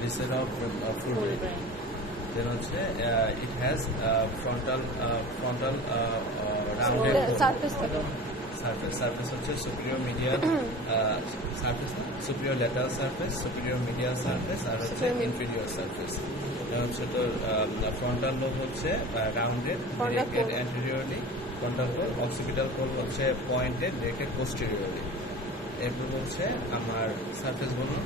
viscera of full brain. Then হচ্ছে it has frontal rounded surface হচ্ছে superior medial surface, superior lateral surface, superior medial surface আর হচ্ছে inferior surface. হচ্ছে তো frontal lobe হচ্ছে rounded, directed anteriorly, frontal lobe, occipital lobe হচ্ছে pointed, directed posteriorly. এরপর হচ্ছে আমার সারফেস বলুন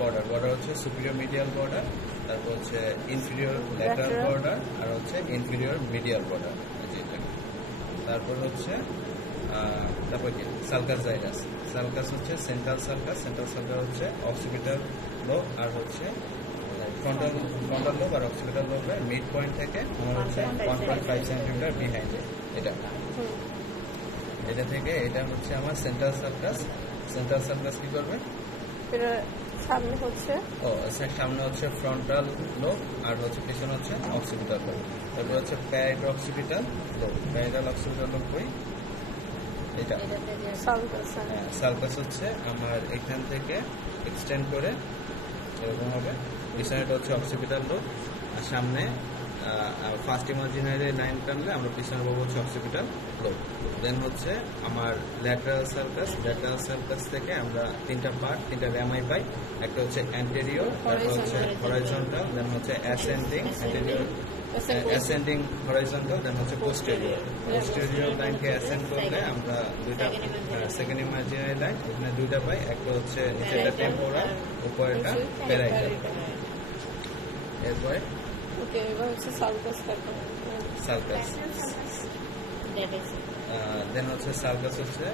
বর্ডার হচ্ছে সুপিরিয়র মিডিয়াল বর্ডার, তারপর হচ্ছে ইনফিরিয়র ল্যাটারাল বর্ডার আর হচ্ছে ইনফিরিয়র মিডিয়াল বর্ডার। তারপর হচ্ছে তারপর কি সালকাস জাইরাস। সালকাস হচ্ছে সেন্ট্রাল সালকাস হচ্ছে অক্সিপিটাল লোব আর হচ্ছে ফ্রন্টাল লোব আর অক্সিপিটাল লোবের মিড পয়েন্ট থেকে আমার হচ্ছে 1.5 সেন্টিমিটার বিহাইন্ডে এটা থেকে এটা হচ্ছে আমার সেন্ট্রাল সালকাস কি করবে? সামনে হচ্ছে ফ্রন্টাল লোব আর হচ্ছে পিছনে হচ্ছে অক্সিপিটাল লোব। তারপর হচ্ছে প্যারাইটাল অক্সিপিটাল লোব কই? এটা সালকাস হচ্ছে আমার এখান থেকে এক্সটেন্ড করে এরকম হবে। পিছনেটা হচ্ছে অক্সিপিটাল লোব আর সামনে ফার্স্ট ইমাজিনারি লাইন টানলে আমরা পিছনে পাবো হচ্ছে অক্সিপিটাল লোব। দেন হচ্ছে আমার ল্যাটারাল সার্কাস থেকে আমরা তিনটা র্যামাই পাই। একটা হচ্ছে অ্যান্টেরিয়র, তারপর হচ্ছে হরাইজন্টাল, দেন হচ্ছে অ্যাসেন্ডিং হরাইজন্টাল, দেন হচ্ছে পোস্টেরিয়র লাইনকে অ্যাসেন্ড করলে আমরা দুইটা সেকেন্ড ইমাজিনারি লাইন এখানে দুইটা পাই। একটা হচ্ছে নিচেটা টেম্পোরাল, উপরেটা প্যারাইটাল। এরপরে সালকাস দেন হচ্ছে সালকাস হচ্ছে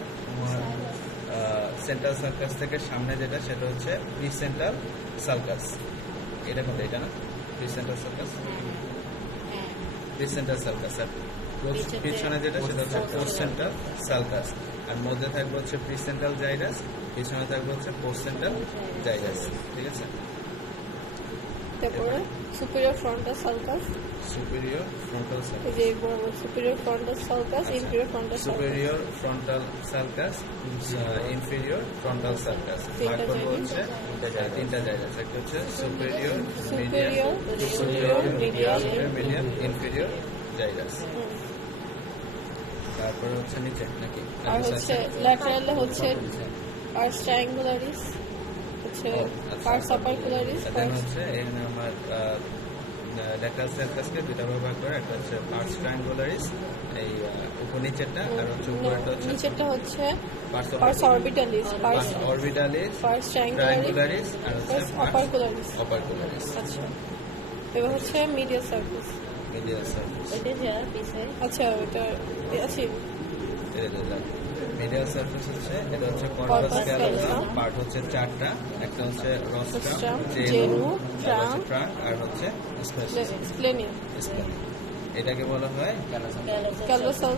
সেন্ট্রাল সালকাস থেকে সামনে যেটা সেটা হচ্ছে প্রিসেন্টাল সালকাস। এটা কোনটা? এটা না প্রিসেন্টাল সালকাস আর পিছনে যেটা সেটা হচ্ছে পোস্টসেন্টাল সালকাস। আর মধ্যে থাকবে হচ্ছে প্রিসেন্টাল জাইরাস, পিছনে থাকবে হচ্ছে পোস্টসেন্টাল জাইরাস। ঠিক আছে। তারপরে superior frontal sulcus, superior frontal sulcus, superior frontal sulcus, inferior frontal sulcus, superior frontal sulcus, inferior frontal sulcus। ভাগ করব হচ্ছে তিনটা জায়গা। একটা হচ্ছে superior medial inferior জাইরাস। তারপরে হচ্ছে নিচে নাকি আর হচ্ছে lateral হচ্ছে pars triangularis, pars opercularis। দেন হচ্ছে এখানে আমার ল্যাটারাল সার্কাসকে দুটো ভাগ করে, একটা হচ্ছে পার্স ট্রায়াঙ্গুলারিস এই উপর নিচেরটা, আর হচ্ছে উপরেরটা হচ্ছে নিচেরটা হচ্ছে পার্স অরবিটালিস, পার্স ট্রায়াঙ্গুলারিস আর হচ্ছে অপারকুলারিস। আচ্ছা, এবার হচ্ছে মিডিয়াল সার্ফেস। এটা যা পিছে আচ্ছা ওটা আছে মিডিয়াল সারফেস হচ্ছে এটা হচ্ছে কর্পাস ক্যালোসাম, পার্ট হচ্ছে চারটা। একটা হচ্ছে রস্ট্রাম, জেনু, ট্রাঙ্ক আর হচ্ছে স্প্লেনিয়া। এটাকে বলা হয় ক্যালোসাল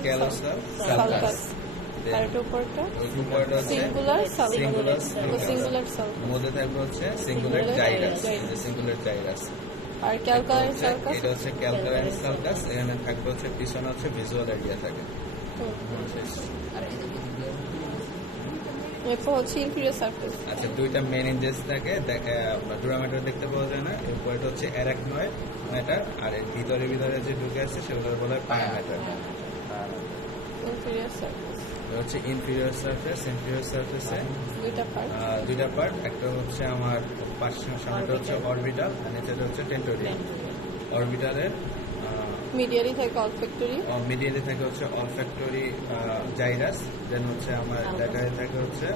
সালকাস। আর এটা উপরটা সিঙ্গুলার সালকাস, মধ্যে থাকবে হচ্ছে সিঙ্গুলার জাইরাস। আর ক্যালকালাইন সালকাস, এটা হচ্ছে ক্যালকালাইন সালকাস। এখানে থাকবে হচ্ছে পিছনে হচ্ছে ভিজুয়াল এরিয়া থাকে। আচ্ছা, দুইটা মেন ইনজেস থাকে, ডুরামেটার দেখতে পাওয়া যায় না। এরপরটা হচ্ছে অ্যারাকনয়েড ম্যাটার, আর এর ভিতরে যে ঢুকে আছে সেগুলো বলা হয় পায়া ম্যাটার। হচ্ছে ইনফিরিয়র সারফেসে দুইটা পার্ট। একটা হচ্ছে আমার সামনেটা হচ্ছে অরবিটাল আর নিচেটা হচ্ছে টেন্টোরিয়াল। অরবিটালের মিডিয়ালি থাকে হচ্ছে অলফ্যাক্টরি জাইরাস। দেন হচ্ছে আমার ল্যাটারে থাকে হচ্ছে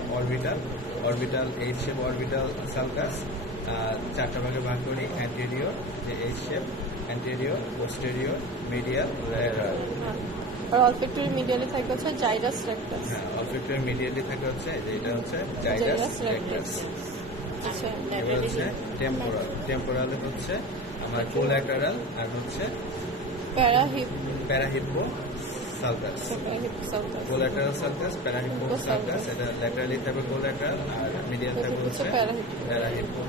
orbital H shape orbital sulcus. চারটা ভাগে ভাগ করি, অ্যান্টেরিয়র যে H shape, anterior, posterior, medial, lateral. আর অলফ্যাক্টরি মিডিয়ালি থাকে হচ্ছে জাইরাস রেক্টাস। হ্যাঁ, অলফ্যাক্টরি মিডিয়ালি থাকে হচ্ছে এটা হচ্ছে জাইরাস রেক্টাস। আচ্ছা, এটা হচ্ছে টেম্পোরাল হচ্ছে আমার কোল্যাটারাল আর হচ্ছে parahippo sulcus. Collateral sulcus, parahippo sulcus. এটা ল্যাটারালি থাকবে কোল্যাটারাল আর মিডিয়াল থাকবে হচ্ছে প্যারাহিপো।